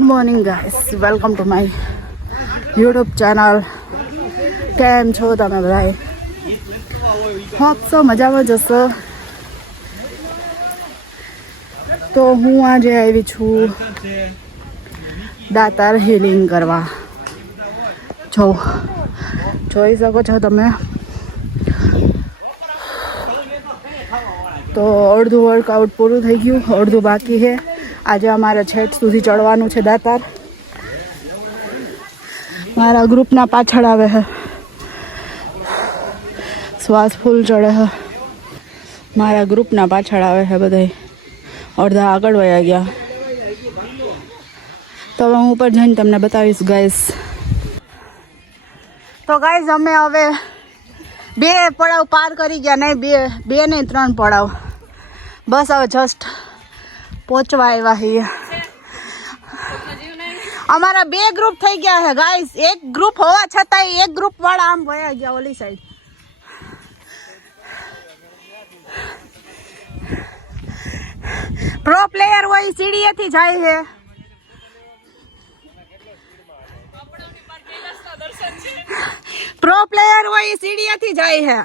Good morning guys, welcome to my YouTube channel. કેમ છો તમે બધા? હોપ સો મજામાં જ હશો. તો હું આજે આવી છું દાતાર હિલિંગ કરવા. જોઈ શકો છો તમે. તો અડધું વર્કઆઉટ પૂરું થઈ ગયું, અડધું બાકી છે. આજે અમારે છેક સુધી ચડવાનું છે દાતાર. મારા ગ્રુપના પાછળ આવે છે, શ્વાસ ફૂલ ચડે છે. મારા ગ્રુપના પાછળ આવે છે બધા, અડધા આગળ વયા ગયા. તો હવે હું ઉપર જઈને તમને બતાવીશ ગાઈસ. તો ગાઈસ અમે હવે 2 પડાવ પાર કરી ગયા. નહીં બે નહીં 3 પડાવ. બસ હવે જસ્ટ પહોંચવા આવ્યા છીએ. અમારા 2 ગ્રુપ થઈ ગયા છે ગાઈસ. એક ગ્રુપ હોવા છતાંય એક ગ્રુપ વાળા આમ વયા ગયા ઓલી સાઈડ. પ્રો પ્લેયર હોય સીડીએથી જાય છે. પ્રો પ્લેયર હોય સીડીએથી જાય છે.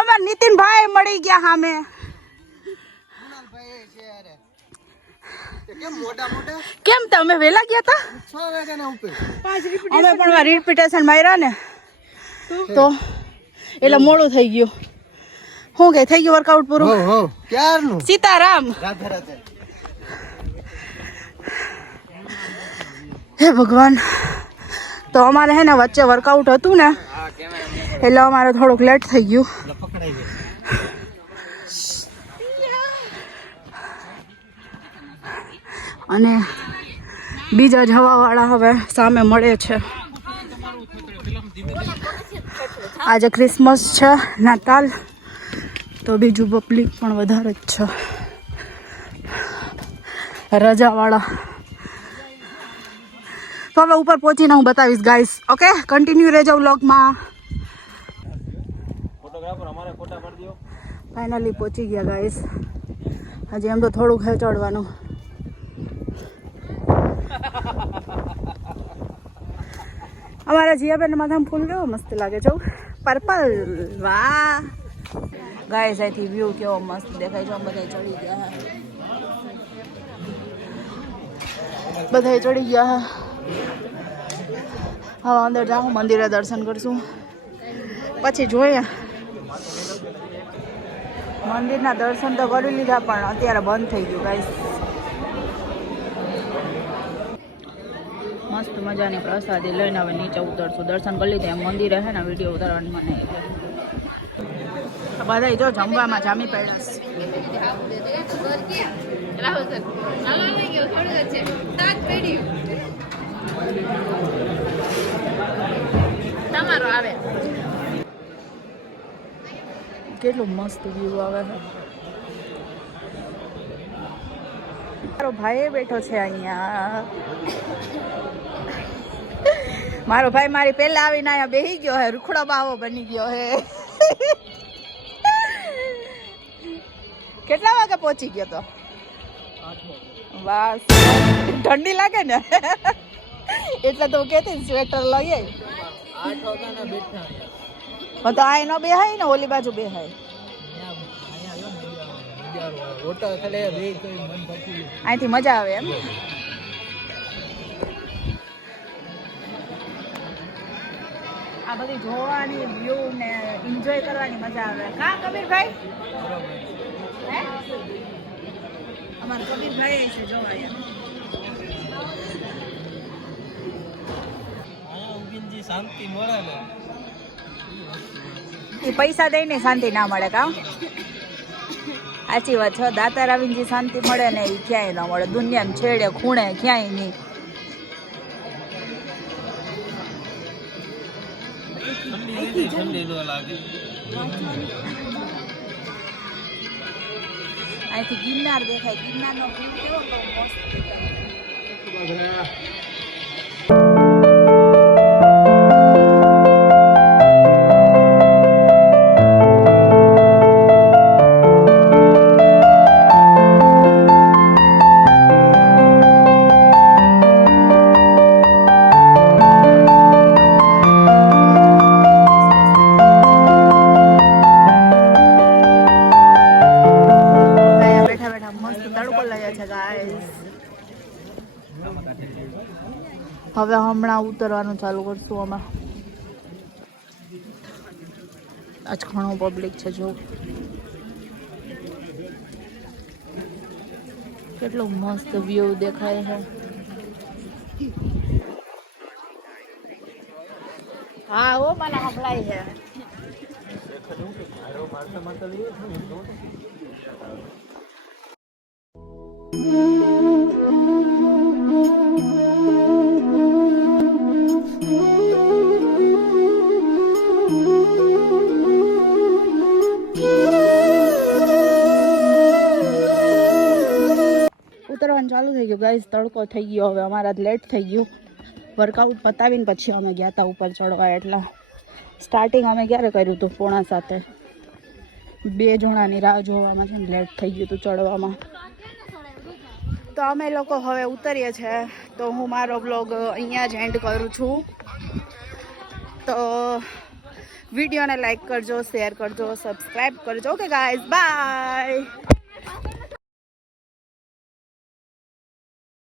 અમાર નીતિનભાઈ મળી ગયા સામે. કેમ તમે વેલા ગયા હતા? 6 વાગ્યાના ઉપર. અમે પણ રિપીટેશન માર્યા ને તો એટલે મોડું થઈ ગયું. શું કે થઈ ગયું વર્કઆઉટ પૂરું? ક્યારનું. સીતારામ. રાધે રાધે. હે ભગવાન. તો અમારે હે ને વચ્ચે વર્કઆઉટ હતું ને એટલે અમારે થોડુંક લેટ થઈ ગયું. અને બીજા જવાવાળા હવે સામે મળે છે. આજે ક્રિસમસ છે, નાતાલ, તો બીજું પબ્લિક પણ વધારે જ છે, રજાવાળા. તો હવે ઉપર પહોંચીને હું બતાવીશ ગાઈસ. ઓકે, કન્ટિન્યુ રહેજો વ્લોગમાં. ફાઇનલી પહોંચી ગયા ગાઈસ. હજી એમ તો થોડુંક હે ચડવાનું. અમારા જીયાબેન માથામાં ફૂલ કેવો મસ્ત લાગે છે, પર્પલ. વાહ ગાઈસ, અહીંથી વ્યૂ કેવો મસ્ત દેખાય છે. બધા ચડી ગયા, બધા ચડી ગયા. હવે અંદર જાઉં, મંદિરે દર્શન કરશું, પછી જોઈએ. મંદિરના દર્શન તો કરી લીધા પણ અત્યારે બંધ થઈ ગયું ગાઈસ. મસ્ત મજાની પ્રસાદી લઈને હવે નીચે ઉતરશું. દર્શન કરી લીધે. મંદિરે છે ને વિડીયો ઉતારવાની મને બધા જો જમવામાં જામી પડ્યા. તમારો આવે કેટલું મસ્ત વ્યૂ આવે છે. મારો ભાઈ બેઠો છે અહીંયા. મારો ભાઈ મારી પહેલા આવીને અહીંયા બેસી ગયો હે, રૂખડો બાવો બની ગયો હે. કેટલા વાગે પહોંચી ગયો તો? 8 વાગે. બસ ઠંડી લાગે ને એટલે તો કેતી સ્વેટર લઈ આવી. 8 વાગ્યાના બેઠા તો આ નો બેહાય ને ઓલી બાજુ બેહાય. અહીંથી મજા આવે એમ. આ બધી જોવાની વ્યૂ ને એન્જોય કરવાની મજા આવે. કા કબીરભાઈ? અમારા કબીરભાઈ છે જોવા. શાંતિ મળે ને એ પૈસા દઈને શાંતિ ના મળે. કા સાચી વાત છે. દાતાર આવીને જે શાંતિ મળે ને એ ક્યાંય ન મળે. દુનિયામાં છેડે ખૂણે ક્યાંય નહીં. અહીંથી ગિરનાર દેખાય. ગિરનારનો વ્યૂ કેવો મસ્ત દેખાય. ગયા છે ગાઈસ. હવે હમણાં ઉતરવાનું ચાલુ કરશું અમે. આજ ઘણો પબ્લિક છે જો. કેટલો મસ્ત વ્યૂ દેખાય છે. હા ઓ મને સંભળાય છે. ઉતરવાનું ચાલુ થઈ ગયું ગાઈસ. તડકો થઈ ગયો. હવે અમારા લેટ થઈ ગયું. વર્કઆઉટ પતાવીને પછી અમે ગયા હતા ઉપર ચડવા. એટલે સ્ટાર્ટિંગ અમે ક્યારે કર્યું હતું? 6:45. 2 જણાની રાહ જોવામાં છે ને લેટ થઈ ગયું હતું ચડવામાં. તો અમે લોકો હવે ઉતરીએ છીએ. તો હું મારો બ્લોગ અહીંયા જ એન્ડ કરું છું. તો વિડીયોને લાઈક કરજો, શેર કરજો, સબસ્ક્રાઈબ કરજો. Okay guys, by.